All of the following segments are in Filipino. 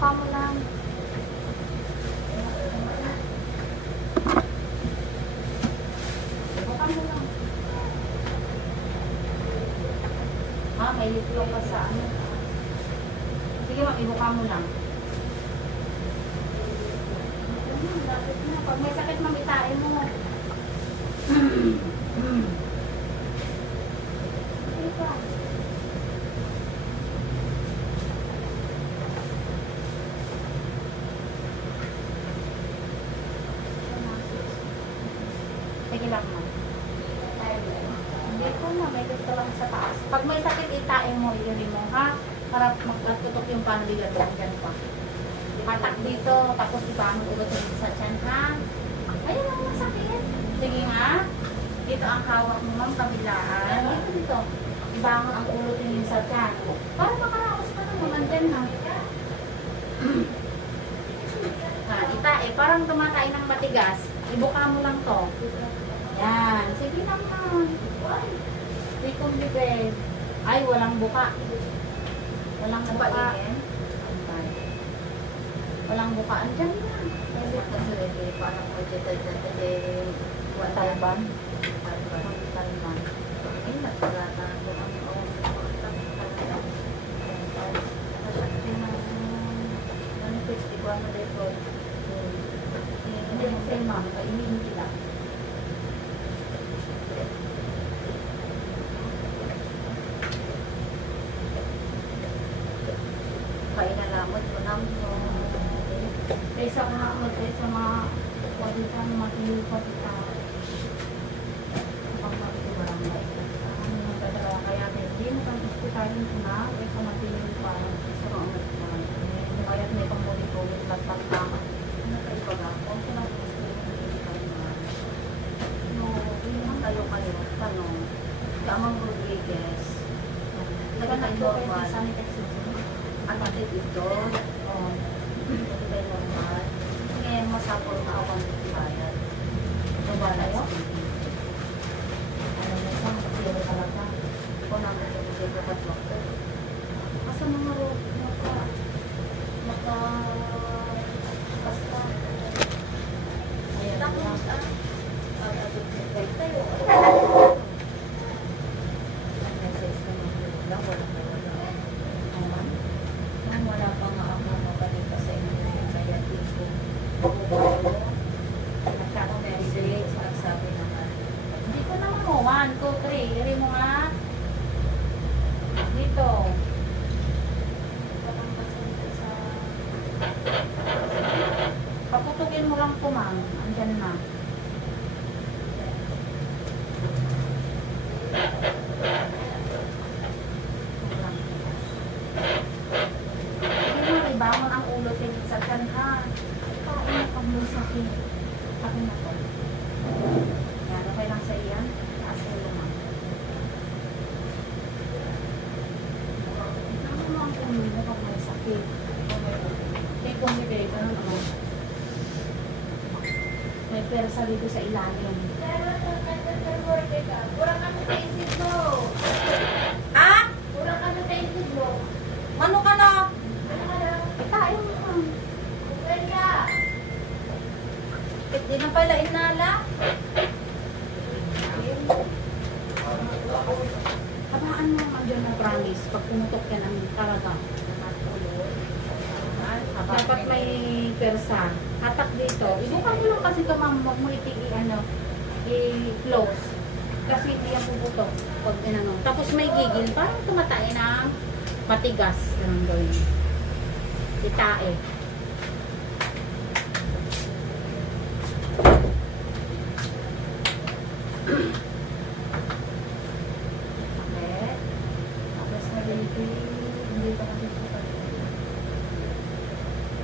Ibuka mo lang. Ibuka mo lang. May liplong pa sa ano. Sige ma'am, ibuka mo lang. Lapit na. Pag may sakit ma'am, itain mo. Iba. Sige lang ma'am. Hindi ko na, may gusto lang sa taas. Pag may sakit, itain mo, ilili mo, ha? Para magtutok yung panubigat mo. Diyan pa. Patak dito, tapos ibangon ulit yung sa tiyan, ha? Ayun lang masakit. Sige nga. Dito ang hawak mo, ma'am, kabilaan. Dito. Ibangon ang ulo yung sa tiyan. Para makaraos ka naman dyan, ha? Itae, parang tumatay ng matigas. Ibuka mo lang to. Yan. Sige lang, ma'am. Rikong bibig. Ay, walang buka. Walang buka. Walang bukaan dyan na. Parang mo dito Talban. Talban. Ay, nagpagatan ko ang manifest, di ba mo dito? Hindi mo sa'yo, ma'am. Kainin kita. Kainalamot mo na mo. Kaysa ko na kaysa wadita na matulog pa kita. Kapag barangay. Nagdadala kaya hindi mo kang hospitalin ko na kaysa matulog pa. Kaya may pang-ulit-ulit lang tama. Ano kayo ba nga? Kung sila mo no, yun kayo. Tanong. Kamang Rodriguez. Nagkakain normal. Ang pati dito. Nagkakain normal. Ngayon masapol na ako ang bayad. Ito ba na yun? Ano na siya, makasiro talaga. Kung namin ito kasi dapat doktor. Asa mga basta. Ayan na lang. Pag-adult tayo. Nag-message ko lang. Wala pa nga ako mabalik sa inyo. Kaya tipo. Nagkaka-message. Nagsabi naman. Hindi ko naman mo. 1, 2, 3. Iri mo nga. Dito. Paputugin mo lang po, ma'am. Andyan na. Hindi mo, ibangon ang ulo tingin sa tiyan, ha? Kain na pag may sakit. Kain na po. Yan, okay lang sa iyan. Taas ulo, ma'am. Ano mo ang ulo mo pag may sakit? Kaya kung bibig, ano naman? May persa dito sa ilalim. Ha? Kurang ano tayo mo? Ano ka na? Tayo mo. Hindi na pala inala. Habaan mo ang andyan na promise. Pag pumutok yan ang talaga. Dapat may persa. Hatak dito. Ibuka mo lang kasi ito, ma'am. Huwag mo i-close. Kasi hindi yan puputok. Pag inano. Tapos may gigil. Parang tumatay ng matigas. Ganun gawin. Itae. Okay. Tapos na baby. Hindi pa kasi ito.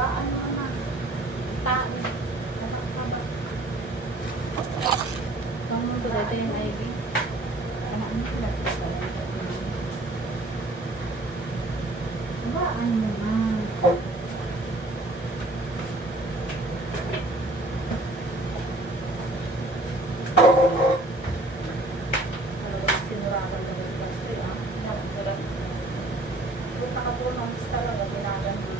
Ba, ano naman? Tae. Kung mo ba dito yung IV? Ano sila? Ba, ano naman? Talagang sinurakan na yung kasi, ha? Punta ka po ng talaga, binagan mo.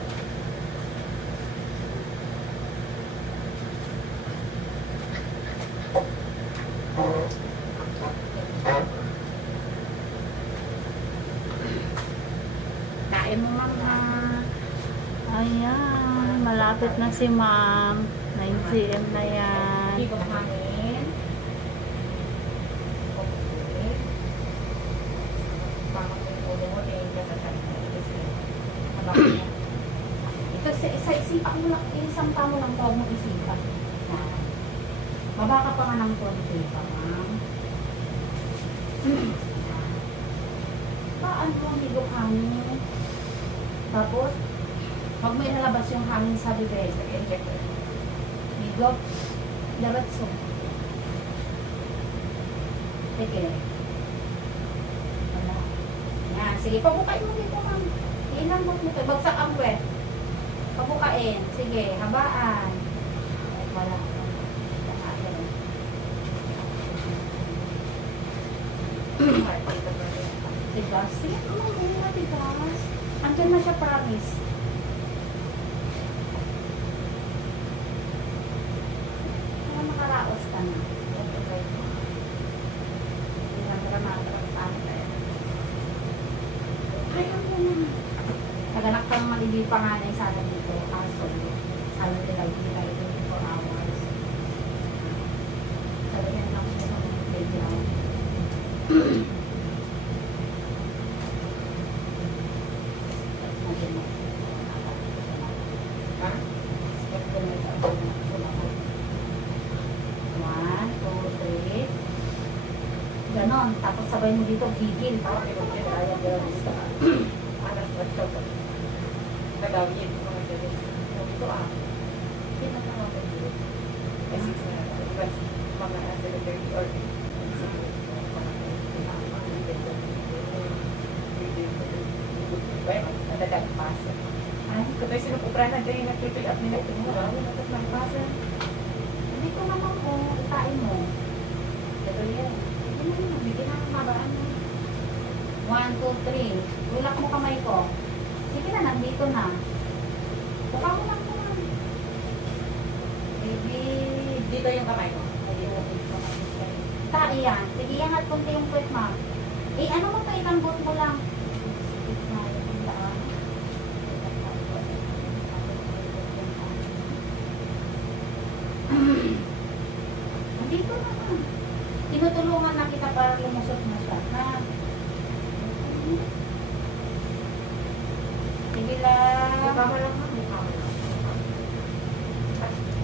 Ayan, malapit na si ma'am. 9 cm na yan. Higop hangin. Okay. Bakit yung ulo mo, tingin ka sa kanya. Ito, sa isipan mo lang, isang tamo lang tawag mo isipan. Yan. Baba ka pa nga ng konti pa, ma'am. Paano ang higop hangin? Tapos, huwag mo inalabas yung hangin sa bibig. Higop, diretso. Sige. Wala. Yan, sige, pabukain mo dito, ma'am. Iinambot mo ito. Bagsak ang wet. Pabukain. Sige, habaan. Wala. Tigas. Sige, ma'am. Tigas. Andyan na siya, promise. Kaya makaraos ka na. Naganak kang malibi panganay sa atin dito. Kaso, sabi nila, hindi tayo 24 hours. Sabi niya lang siya sa playground. One, two, three. Ganon. Tapos sabay mo dito, gigil. Nagawin ko mga service. Ito pinatawagin dito. Kasi mga 7:30 or nagagpasa. Ay, kapag sinukupranan dyan yung nag-triple up nila. Ito nagpasa. Hindi ko naman po, itain mo. Ito yan. Hindi mo naman, bigyan na mabaan mo. 1, 2, 3. Ulak mo kamay ko. Sige na, nandito na. Buka mo lang po. Baby. Dito yung kamay ko. Tae yan. Sige, angat konti yung puwet mo. Eh, ano mo pa, itambot mo lang. Dito naman. Tinutulungan na kita para lumusot na siya. Ha? Sige lang. Mukha mo lang.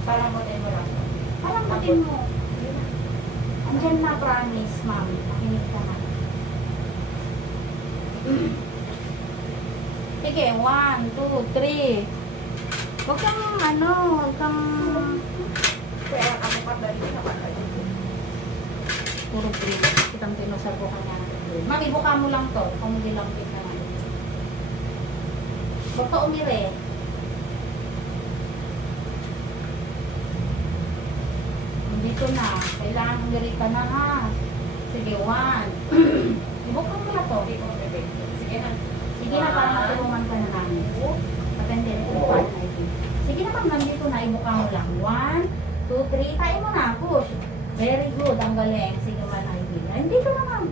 Para mo tayo mo lang. Palambutin mo. Andyan na, promise, ma'am. Makinig ka na. Sige, 1, 2, 3. Huwag kang, huwag kang... Kaya ako pa dali na pala. Puro break. Kitang tinusal ko kanya. Ma'am, ibuka mo lang to. Kung hindi lang break na nga. Huwag ka umire. Dito na. Kailangan umire ka na, ha? Sige, 1. Ibuka mo na to. Sige na. Sige na, para matulungan ka na namin. Matindi na ito. Sige na, ma'am, nandito na. Ibuka mo lang. 1, 2, 3. Tayo mo na. Push. Very good. Ang galing. Sige, man, Ivy. Hindi ka na, ma'am.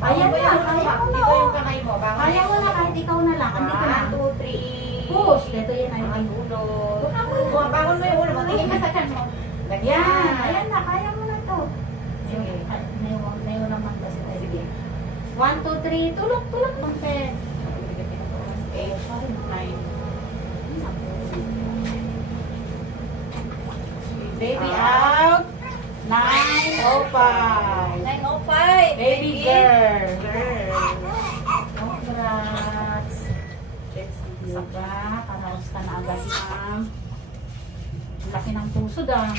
Kaya mo na. Kaya mo na. Dito yung kamay mo. Kaya mo na kahit ikaw na lang. Andito na. 1, 2, 3. Push. Ito yan, Ivy. Ang ulo. Buka mo na. Bangon mo yung ulo mo. Tingin ka sa kan mo. Yan. Ayan na. Kaya mo na to. Sige. Nayo naman kasi. Sige. 1, 2, 3. Tulog. Tulog. 10. 8, 9. Baby out. 9:05. 9:05. Baby girl. Congrats. Diba? Paraos ka na agad, ma'am. Laki ng puso dah.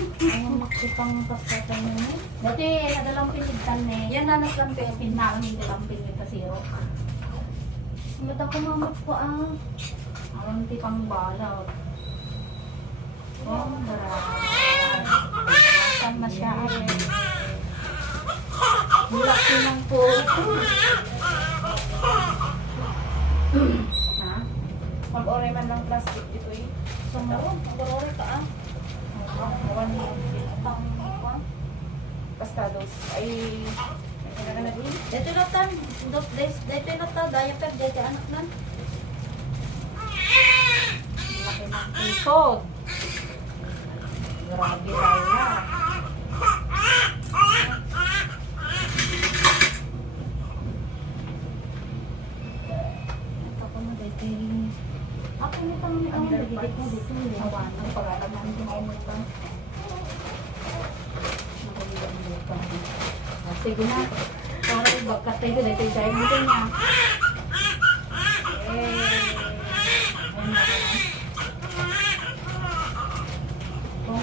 Ang makipang kasatan mo. Dati, nadalang pinigtan eh. Yan na naslampi. Pinakang hindi lang pinigtan pa zero. Mata ko mamot po Ang tipang balaw. Congrats. Saan na siya? Laki ng puso. Ha? Mag-ore man ng plastic dito eh. Sumuro. Mag-ore ka Basta dos. Ay, may na din. Dito na tan. Dos days. Dito na tan. Diaper. Dito anak nan. Sod. Grabe tayo. Ito ko na dito. Ako nito ang dito dito. Awan, ang pag-aalaman ko na ito. Sige na. Para ibagkat tayo dito tayo dito niya.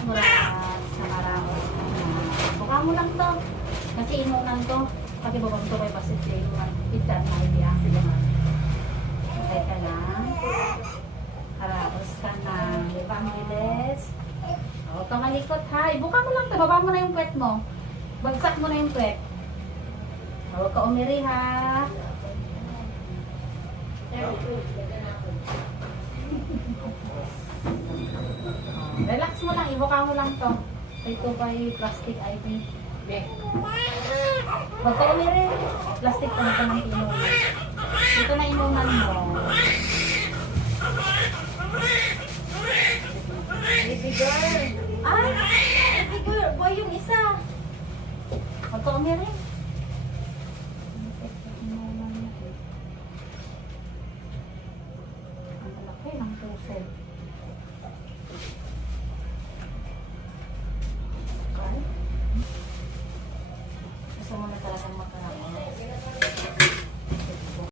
Congrats sa marami. Buka mo lang to. Kasi inunan to. Pati babang to may basit sa inunan. Itan na idea. Sige na. Okay ka lang. Harapos ka na. Di ba, Miles? O, kamalikot ha. Ibuka mo lang to. Baba mo na yung puwet mo. Bagsak mo na yung puwet. Huwag ka umiri ha. Relax mo lang, ibuka mo lang to. Ito ba yung plastic ID? Huwag ka umiri. Plastic pa na ng inuman. Ito na inuman mo. Baby girl. Ay! Baby girl. Boy yung isa. Huwag ka umiri. Ang laki ng puso.